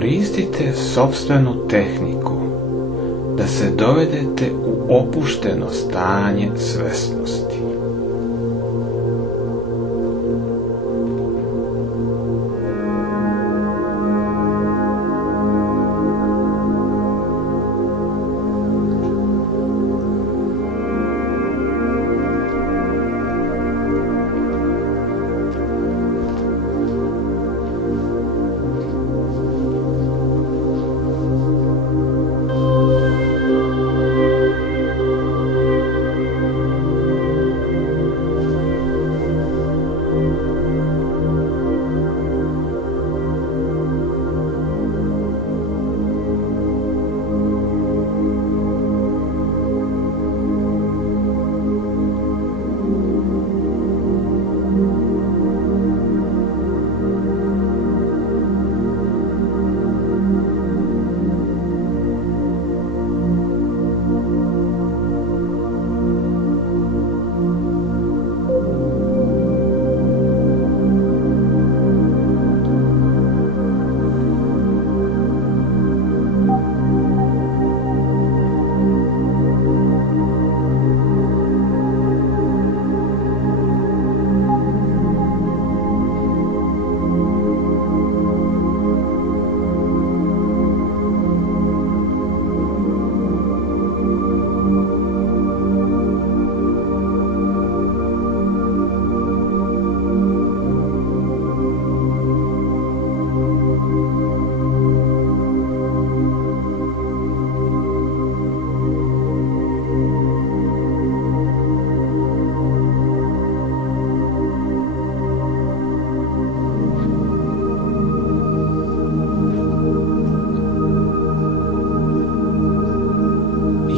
Koristite sopstvenu tehniku da se dovedete u opušteno stanje svesnosti.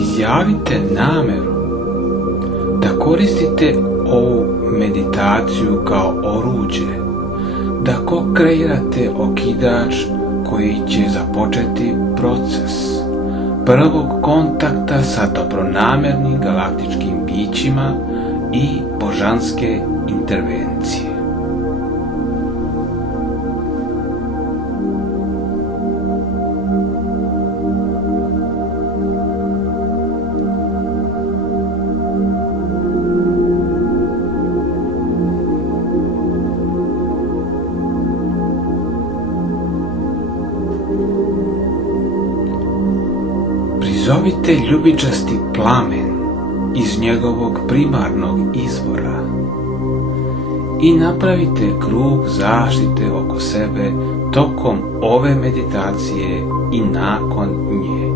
Izjavite nameru da koristite ovu meditaciju kao oruđe, da kreirate okidač koji će započeti proces prvog kontakta sa dobronamernim galaktičkim bićima i božanske intervencije. Prizovite ljubičasti plamen iz njegovog primarnog izvora i napravite krug zaštite oko sebe tokom ove meditacije i nakon nje.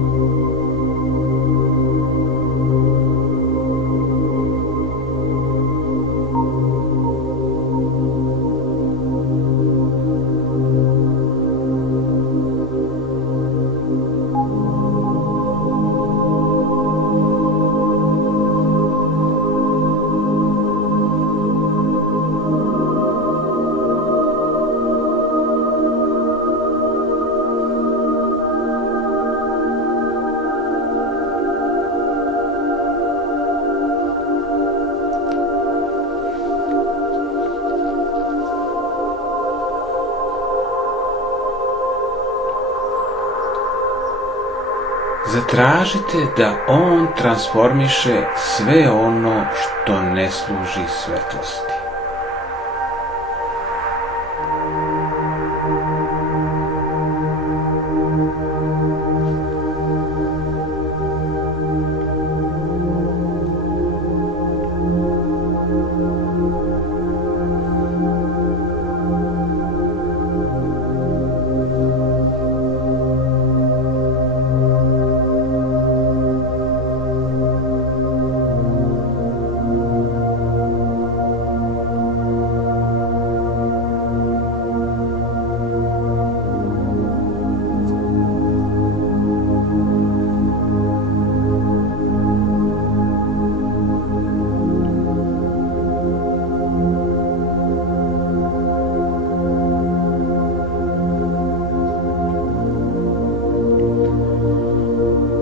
Zatražite da on transformiše sve ono što ne služi svetlosti.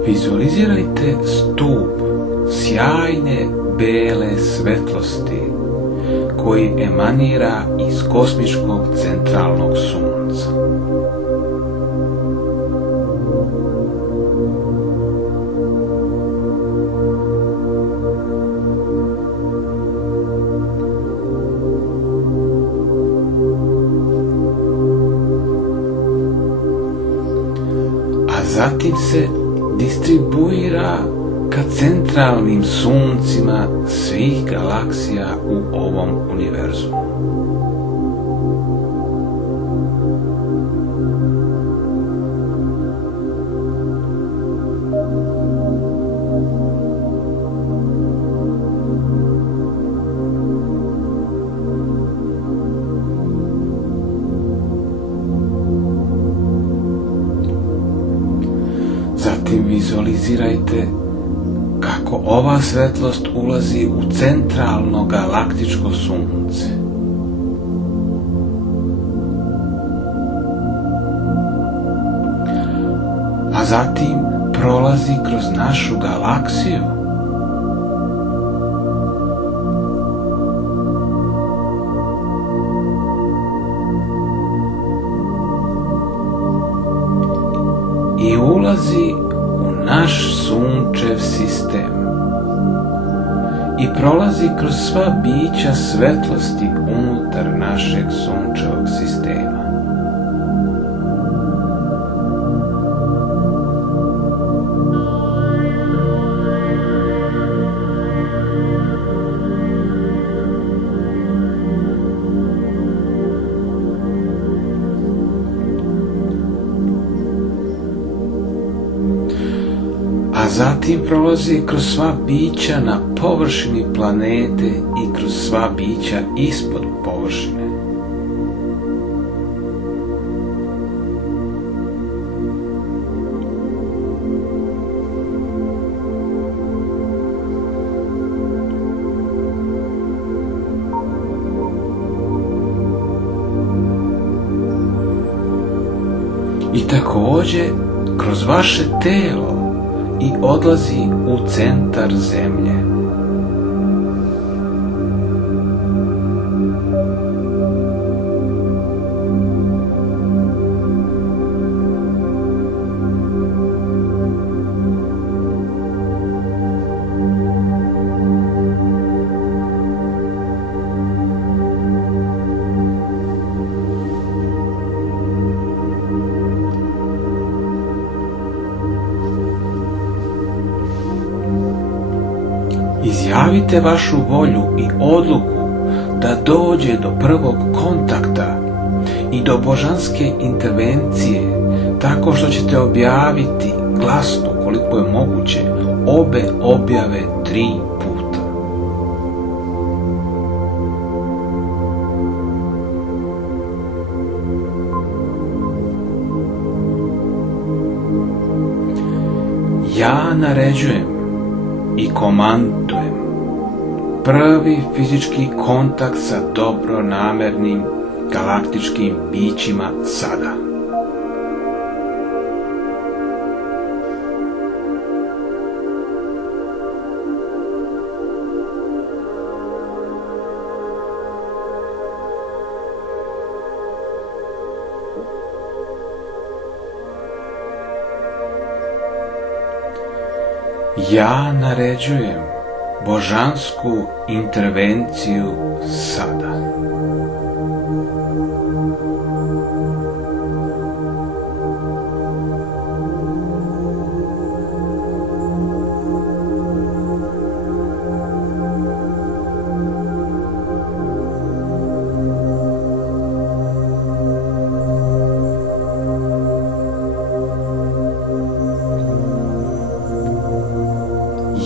Vizualizirajte stup sjajne bele svetlosti koji emanira iz kosmičkog centralnog sunca. zatim se distribuira ka centralnim suncima svih galaksija u ovom univerzumu. Zatim vizualizirajte kako ova svetlost ulazi u centralno galaktičko sunce. A zatim prolazi kroz našu galaksiju. I ulazi u naš sunčev sistem i prolazi kroz sva bića svetlosti unutar našeg sunčevog sistema. A zatim prolazi kroz sva bića na površini planete i kroz sva bića ispod površine. I također kroz vaše telo i odlazi u centar zemlje. Izjavite vašu volju i odluku da dođe do prvog kontakta i do božanske intervencije tako što ćete objaviti glasno koliko je moguće obe objave 3 puta. Ja naređujem i komandujem prvi fizički kontakt sa dobronamernim galaktičkim bićima sada. Ja naređujem božansku intervenciju sada.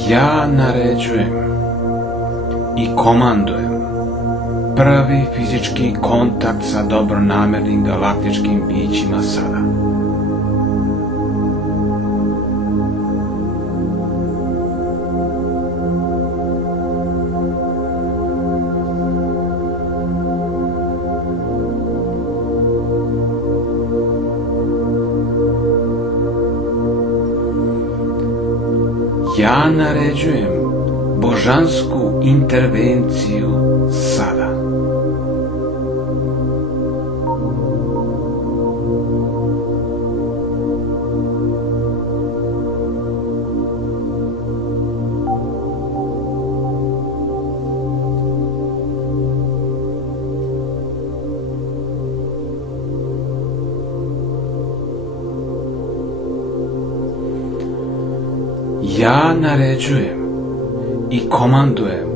Ja naređujem i komandujem prvi fizički kontakt sa dobronamernim galaktičkim bićima sada. Ja naređujem božansku intervenciju sada. Ja naređujem i komandujem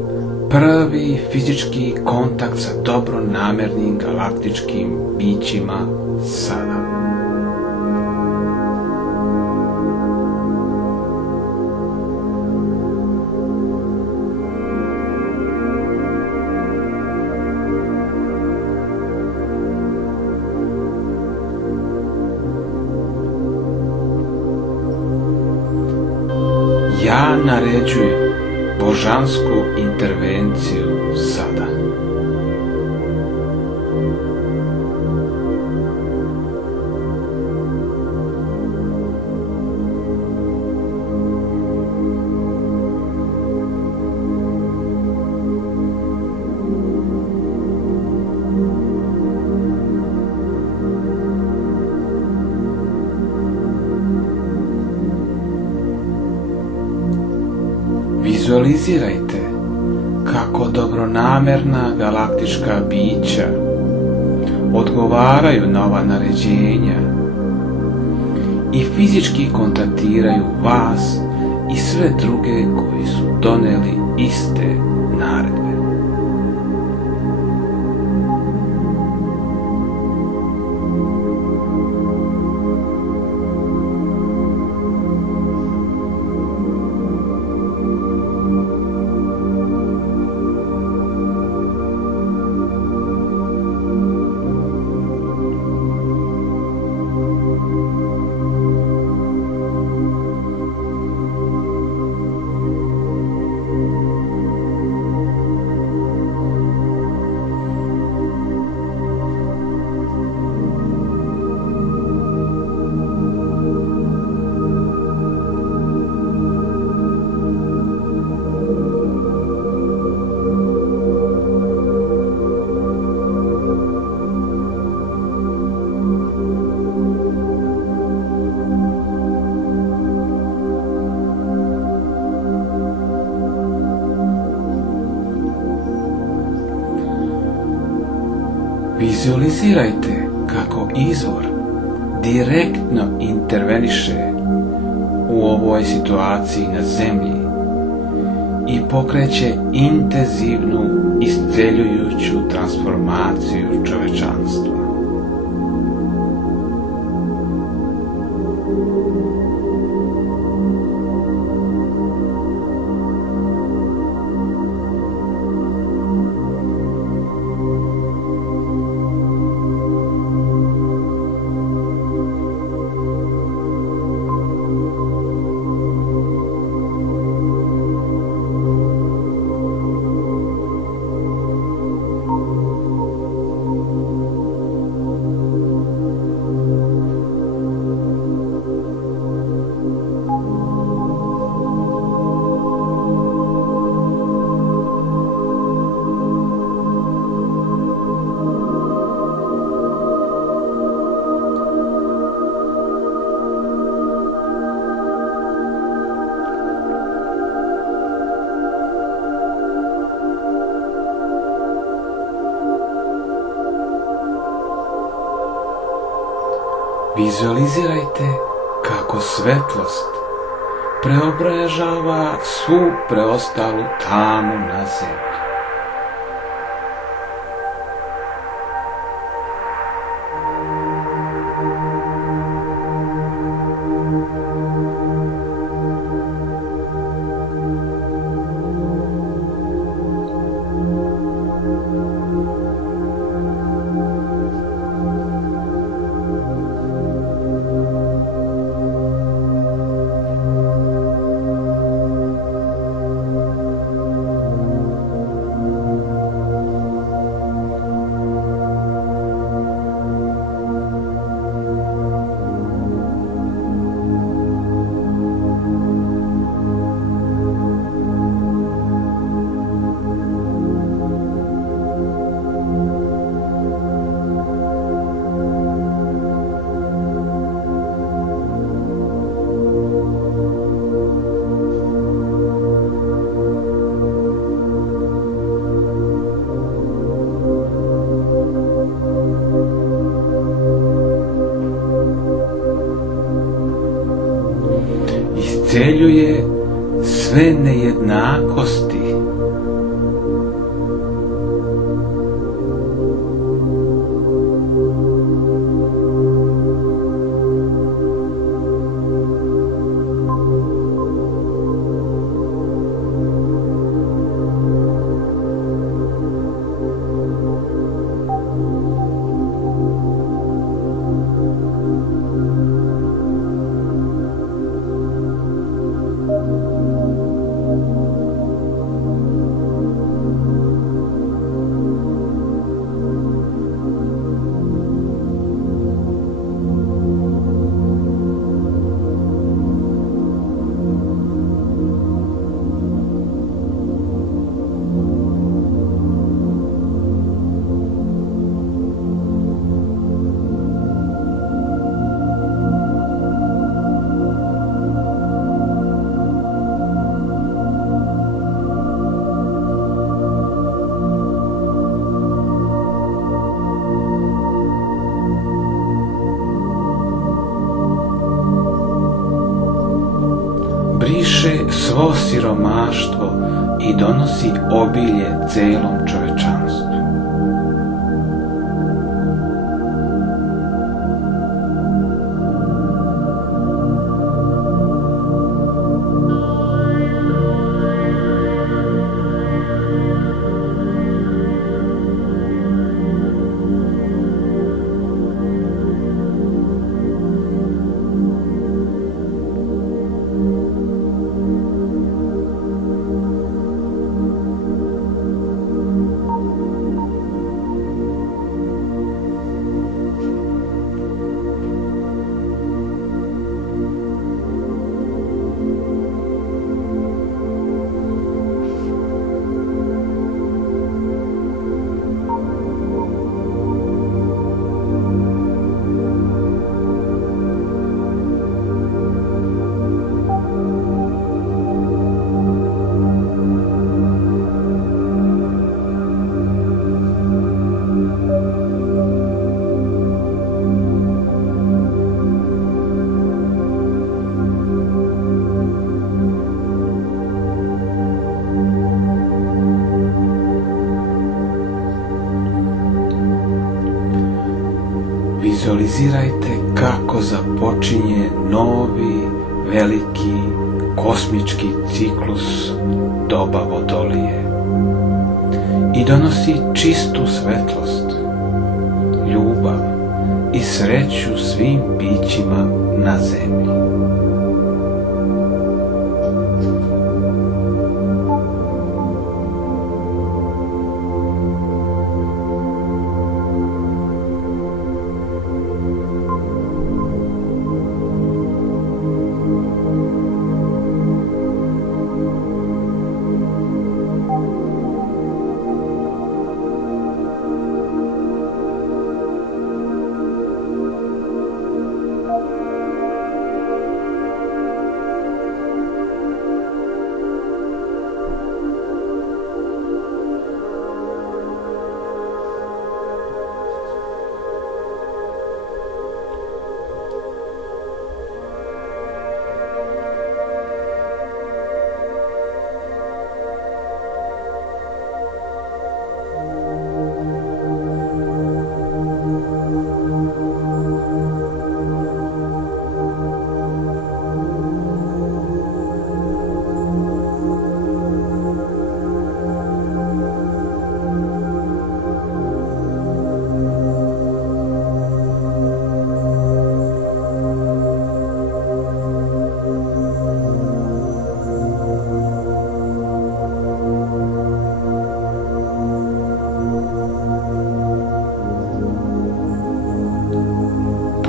prvi fizički kontakt sa dobronamjernim galaktičkim bićima sada. Ja naređujem božansku intervenciju sada. Vizualizirajte kako dobronamjerna galaktička bića odgovaraju na ova naređenja i fizički kontaktiraju vas i sve druge koji su doneli iste naredbe. Vizualizirajte kako izvor direktno interveniše u ovoj situaciji na zemlji i pokreće intenzivnu isceljujuću transformaciju čovečanstva. Vizualizirajte kako svetlost preobražava svu preostalu tamu na zemlji. Isceljuje sve nejednakosti. Briše svo siromaštvo i donosi obilje celom čovečanstvu. Vizualizirajte kako započinje novi, veliki, kosmički ciklus doba Vodolije i donosi čistu svetlost, ljubav i sreću svim bićima na zemlji.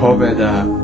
Pobeda